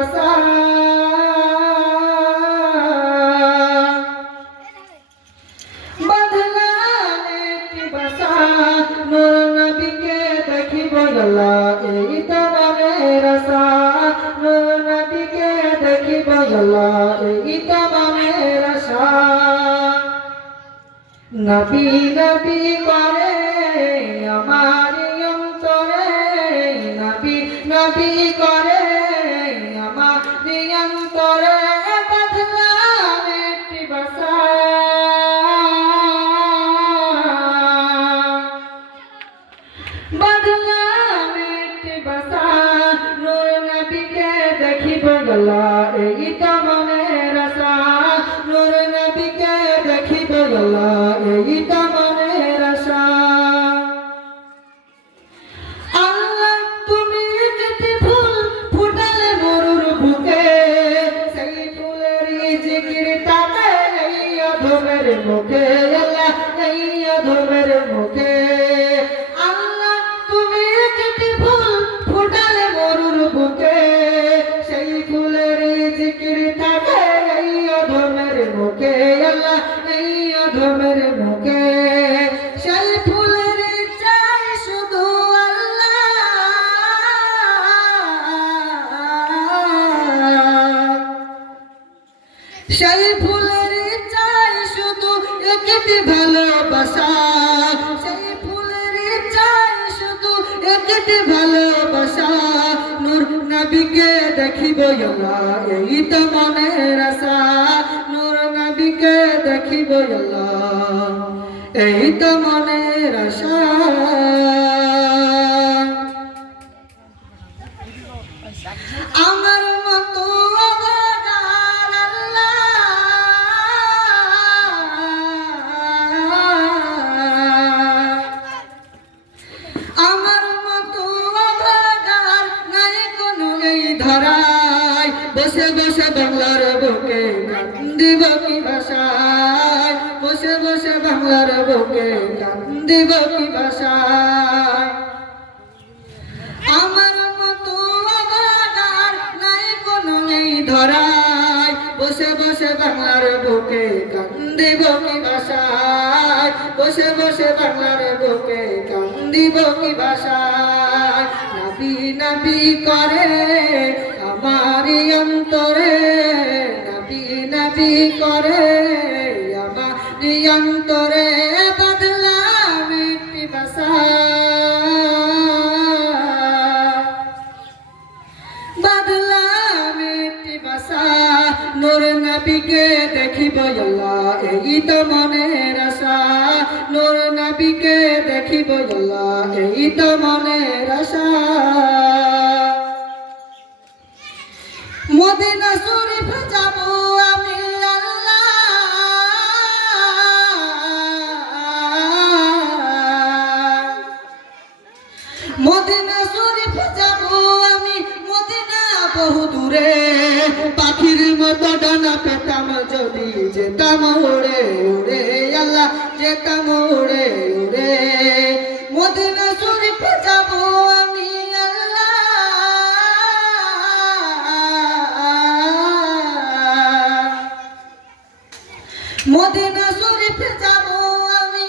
বাসা বাঁধলাম একটি বাসা নূর নবীকে দেখিব আল্লাহ এই তো মনের আশা নূর নবীকে দেখিব আল্লাহ এই তো মনের আশা নবী নবী করে আমার অন্তরে নবী নবী করে আমার অন্তরে বাঁধলাম একটি বাসা বাঁধলাম একটি বাসা নূর নবীকে দেখিব আল্লাহ এই তো মনের আশা নূর নবীকে দেখিব আল্লাহ এই তো মনের আশা আল্লাহ তুমি একটি ফুল ফুটালে মরুর বুকে সেই ফুলের জিকির তাকে এই অধমের মুখে আল্লাহ এই অধমের মুখে আল্লাহ তুমি একটি ফুল ফুটালে মরুর বুকে সেই ফুলের জিকির থাকে এই অধমের মুখে আল্লাহ এই অধমের মুখে সেই ফুলের চাই শুধু সেই ফুলের চাই শুধু একটি ভালোবাসা সেই ফুলের চাই শুধু একটি ভালোবাসা নূর নবীকে দেখিব আল্লাহ এই তো মনের আশা নূর নবীকে দেখিব আল্লাহ এই তো মনের আশা আমার মতো বসে বসে বাংলার বুকে কান্দিব কি ভাষায় বসে বসে বাংলার বুকে কান্দিব কি ভাষায় আমার মতো অভাগার নাই কোনো এই ধরায় বসে বসে বাংলার বুকে কান্দিব কি ভাষায় বসে বসে বাংলার বুকে কান্দিব কি ভাষায় নবী নবী করে আমার অন্তরে নবী নবী করে আমার অন্তরে বাঁধলাম একটি বাসা বাঁধলাম একটি বাসা নূর নবীকে দেখিব আল্লাহ এই তো মনের আশা নূর নবীকে দেখিব আল্লাহ এই তো মনের আশা মদিনা শরীফ যাব আমি আল্লাহ মদিনা শরীফ যাব আমি মদিনা বহু দূরে পাখির মতো ডানা পেতাম যদি যেতাম উড়ে উড়ে আল্লাহ যেতাম উড়ে উড়ে মদিনা শরীফ যাব আমি মদিনা শরীফ যাব আমি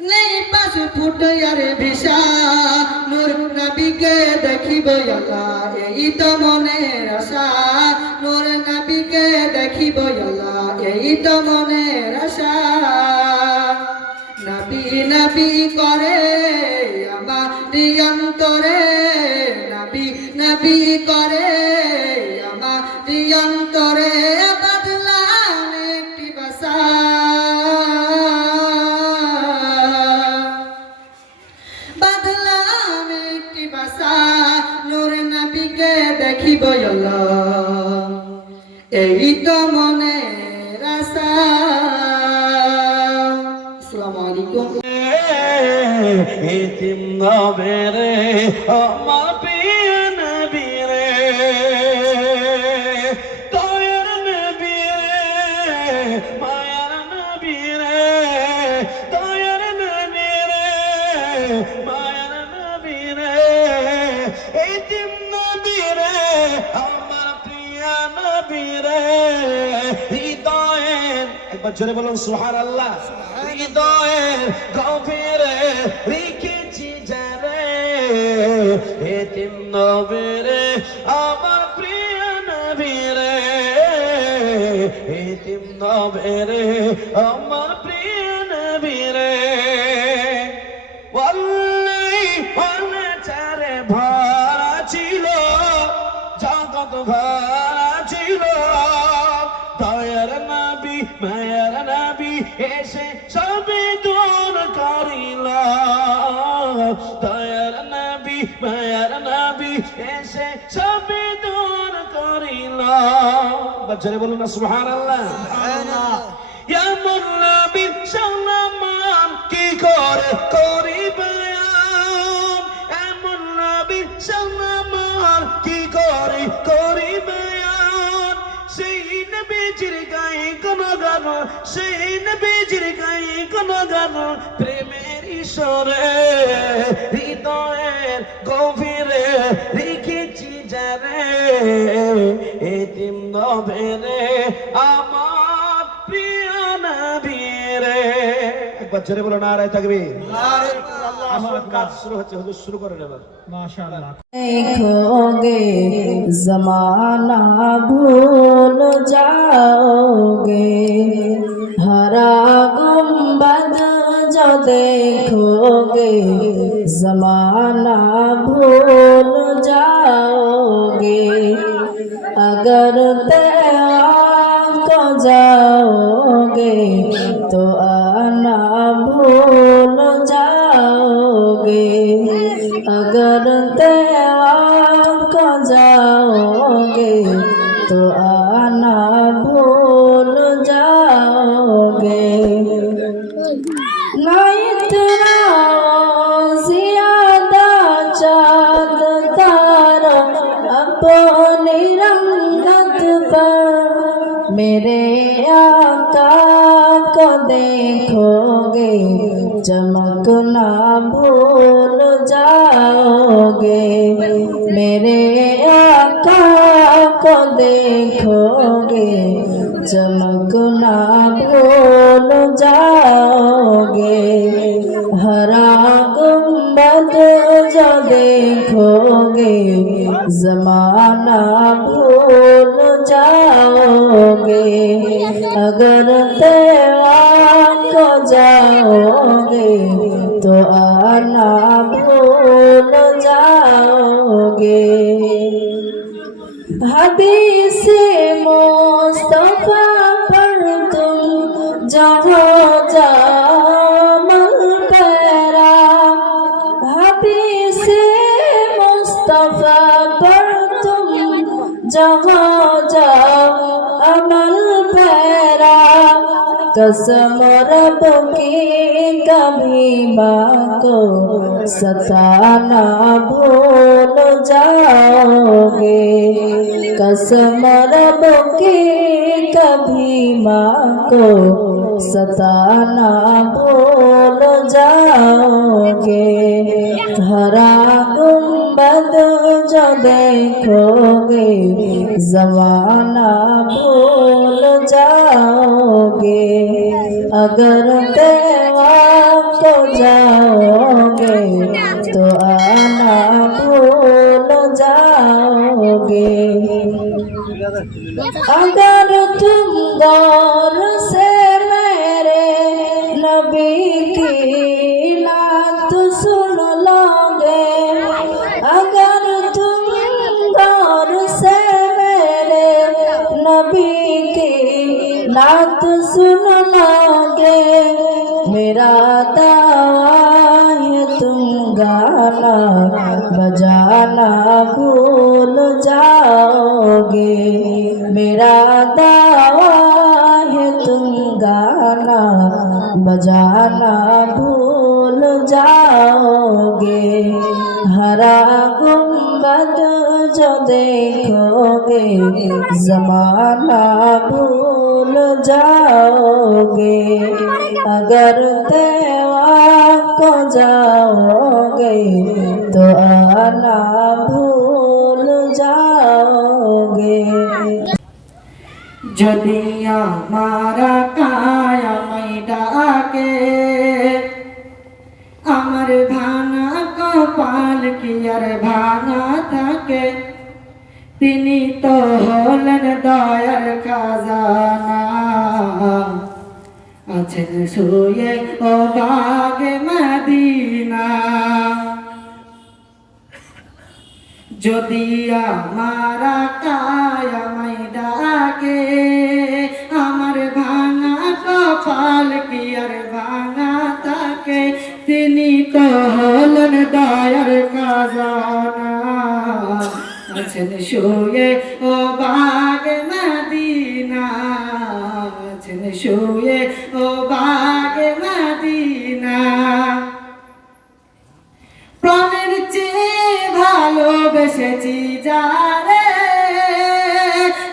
নেই পাশে ফুটে আর ভিসা নূর নবীকে দেখিব আল্লাহ এই তো মনের আশা নূর নবীকে দেখিব আল্লাহ এই তো মনের আশা নবী নবী করে আমার অন্তরে নবী নবী করে আমার অন্তরে বাঁধলাম একটি বাসা নূর নবীকে দেখিব আল্লাহ এই তো মনের আশা আসসালামু আলাইকুম এতিম নবেরে মা প্রিয় নবী রে দয়ার নবী রে মায়ার নবী রে দয়ার নবী রে মায়ার নবী রে এতিম নবী রে আমার নবী রে হৃদয়ের একবার জোরে বলুন সুবহানাল্লাহ হৃদয়ের গভীরে রেখেছি যারে এতিম নবী রে আমার প্রিয় নবী রে এতিম নবী রে আমার প্রিয় নবী রে চারে ভরা ছিল জগৎ ভরা ছিল দয়ার নবী মায়ার নবী এসে সবে দূর করিল দয়ার নবী মায়ার নবী এসে সবে দূর করিল বাচ্চারে বলুন না সুবহানাল্লাহ এমন নবীর সম্মান কি করে করিবে এমন নবীর সম্মান কি করে করিবে সেই নবীজির গায়ে কোন গান সেই নবীজির গায়ে কোন গান প্রেমের ঈশ্বরে হৃদয়ের গভীরে রেখেছি যারে এতিম নবী রে আমার প্রিয় নবী রে একবার জোরে বলো নারায়ে তাকবীর আমার কাজ শুরু হচ্ছে হুজুর শুরু করেন এবার माशाअल्लाह देखोगे जमाना भूल जाओगे हरा गुंबद जो देखोगे जमाना भूल जाओगे अगर तेरा को जाओगे तो आना भूल जाओगे अगर तेरा को जाओगे तो आना भूल जाओगे ना इतना ज्यादा चाँद तारा अपनी रंगत पर मेरे आका को देखोगे चमकना भूल जाओगे मेरे आका को देखोगे चमकना भूल जाओगे हरा गुंबद जो देखोगे जमाना भूल जाओगे अगर तेरा को जाओगे तो आना भूल जाओगे हदीस मुस्तफा पर तुम जहाँ जामल पैरा हदीस मुस्तफा पर तुम जहाँ जाओ अमल पैरा कसम रब की कभी माँ को सताना भूल जाओगे कसम रब की कभी माँ को सताना भूल जाओगे हरा गुंबद जो देखोगे जमाना भूल जाओगे अगर तेरा को जाओगे तो आना भूल जाओगे अगर तुम गौर से मेरे नबी की नात सुन लोगे अगर तुम गौर से मेरे नबी की नात सुन लोगे मेरा दावा है तुम गाना बजाना भूल जाओगे मेरा दावा है तुम गाना बजाना भूल जाओगे हरा गुंबद जो देखोगे जमाना भूल जाओगे अगर तेरा को जाओगे तो आना भूल जाओगे যদি আমার কায়ামাই ডাকে আমার ভাঙা কপাল কি আর ভাঙা থাকে তিনি তো হলেন দয়ার খাজানা আছেন শুয়ে ও বাগে মদিনা যদি আমার কায়ামাই ডাকে আমার ভাঙা কপাল কি আর ভাঙা থাকে তিনি তো হলেন দয়ার খাজানা আছেন শুয়ে ও বাগে মদিনা আছেন শুয়ে ও বাগে মদিনা প্রাণের চেয়ে ভালোবেসেছি যারে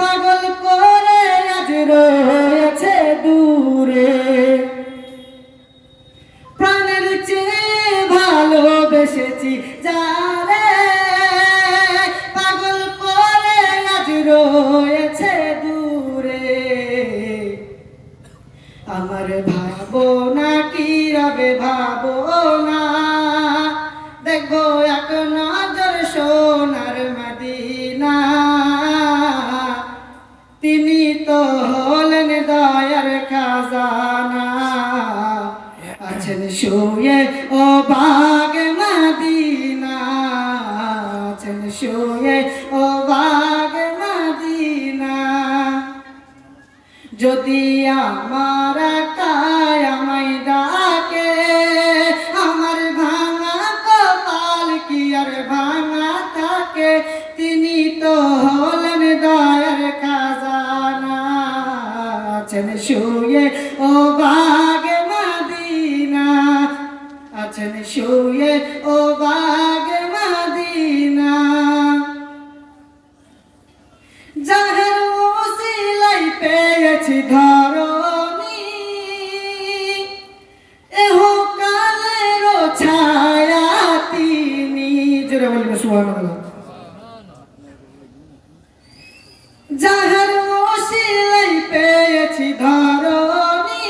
পাগল করে আজ রয়েছে দূরে প্রাণের চেয়ে ভালোবেসেছি যারে পাগল করে আজ রয়েছে দূরে আমার ভাবনা কি রবে ভাবনা দেখবো এক নজর সোনার মদিনা তিনি তো হলেন দয়ার খাজানা আছেন শুয়ে ও বাগে মদিনা আছেন শুয়ে ও বাগে মদিনা যদি আমার কায়ামাই ডাকে আমার ভাঙা কপাল কি আর ভাঙা থাকে তিনি তো হলেন দয়ার খাজানা আছেন শুয়ে ও বাগে মদিনা আছেন শুয়ে ও বাগে মদিনা যাহের ওসিলাই পেয়েছি ধরণী এহ কালের ছায়া তিনি জোরে বলবেন সুবহানাল্লাহ যাহের ওসিলাই পেয়েছি ধরণী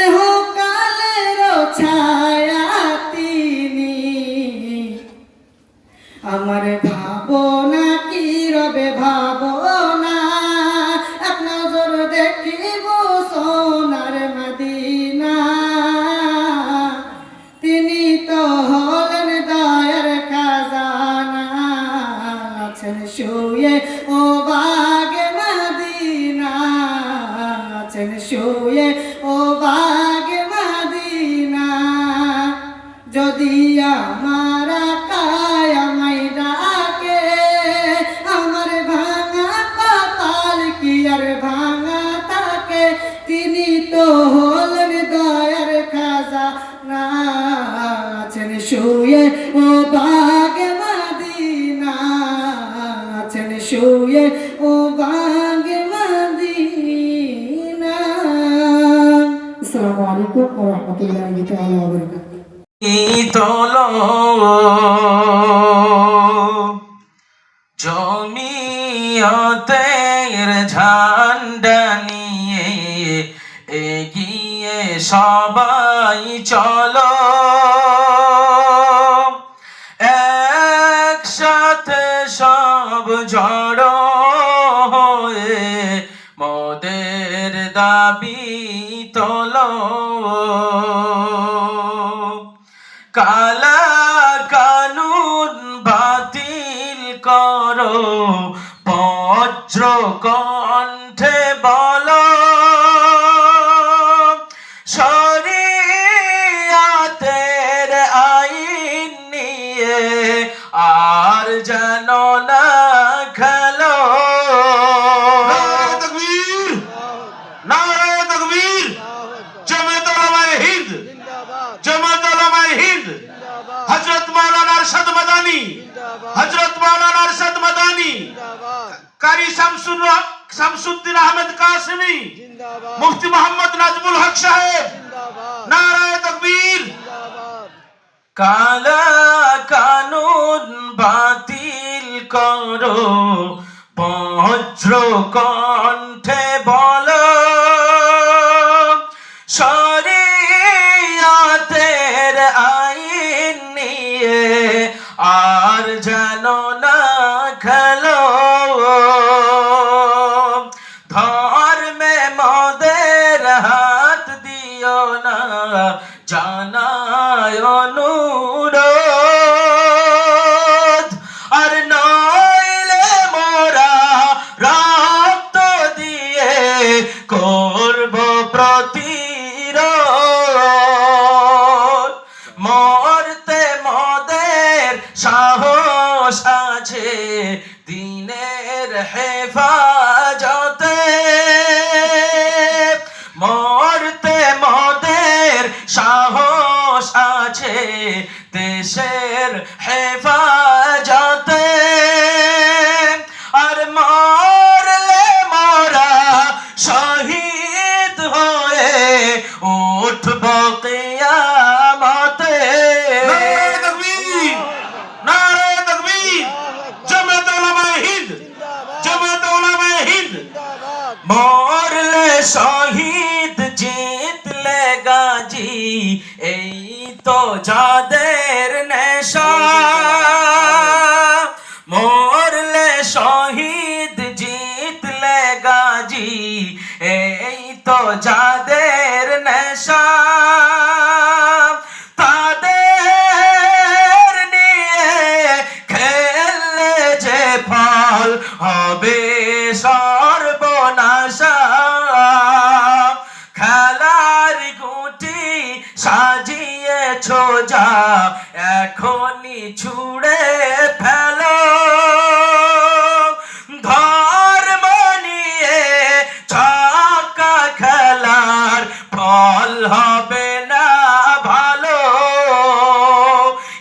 এহ কালের ছায়া তিনি আমার ভাবনা কি রবে ভাবনা এক নজর দেখিব সোনার মদিনা তিনি তো হলেন দয়ার খাজানা আছেন শুয়ে ও বাগে মদিনা আছেন শুয়ে ও বাগে মদিনা যদি আমার কায়ামাই ডাকে আমার ভাঙা কপাল কি আর ভাঙা থাকে তিনি তো হলেন দয়ার খাজানা আছেন শুয়ে ও বাগে মদিনা আছেন শুয়ে ও বাগে মদিনা আসসালামু আলাইকুম ওয়া রাহমাতুল্লাহি তাআলা ওয়া বারাকাতুহু তোলো জমিয়তের ঝান্ডা নিয়ে এগিয়ে সবাই চলো একসাথে সব জড়ো হয়ে মোদের দাবি তোলো কালা কানুন বাতিল করো বজ্র কণ্ঠে বলো শরিয়াতের আইন নিয়ে আর যেন না খেলো নারায়ে তাকবীর জামাত উলামায়ে হিন্দ জামাত উলামায়ে হিন্দ হযরত মাওলানা আরশাদ মাদানী হযরত মাওলানা আরশাদ মাদানী কারি শামসুদ্দিন আহমেদ কাসেমি মুফতি মোহাম্মদ নাজমুল হক সাহেব নারায়ে তাকবীর কালা কানুন বাতিল করো বজ্র কণ্ঠে বলো শরিয়াতের আইন নিয়ে আর যেন না খেলো ধর্মে মদের হাত দিও না জানায় অনুরোধ আর নইলে মোরা রক্ত দিয়ে করব প্রতিরোধ মরতে মদের সাহস আছে দিনের হেফাজতে মরতে মদের সাহস আছে দেশের হেফাজতে আর মরলে মোরা শহীদ হয়ে উঠব কিয়ামতে নারে তাকবীর নারে তাকবীর জামাত উলামায়ে হিন্দ জামাত উলামায়ে হিন্দ মরলে শহীদ জিতলে গাজী এই তো যাদের নেশা মরলে শহীদ জিতলে গাজী এই তো যাদের নেশা তাদের নিয়ে খেললে যে ফল হবে সর্বনাশা খেলার গুটি সাজিয়েছ যা এখনই ছুড়ে ফেলো ধর্ম নিয়ে ছক্কা খেলার ফল হবে না ভালো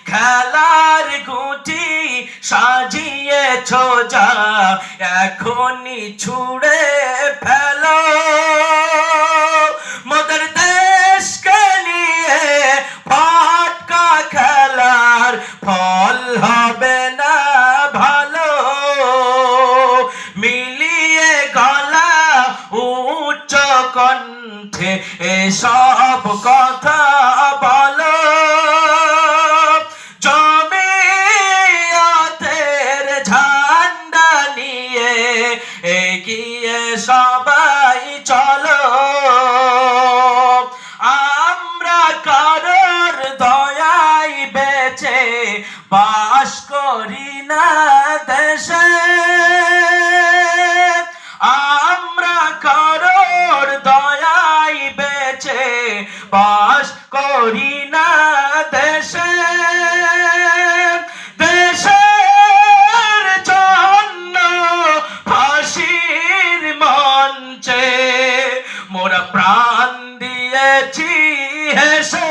খেলার গুটি সাজিয়েছ যা এখনই ছুড়ে ফেলো মদের দেশকে নিয়ে ফাটকা খেলার ফল হবে না ভালো মিলিয়ে গলা উচ্চ কণ্ঠে এসব কথা বলো জমিয়তের ঝান্ডা নিয়ে এগিয়ে সবাই চলো আমরা কারোর দয়ায় বেঁচে বাস করি না দেশে আমরা কারোর দয়ায় বেঁচে বাস করি না দেশে দেশের জন্য ফাঁসির মঞ্চে মোরা প্রাণ দিয়েছি হেসে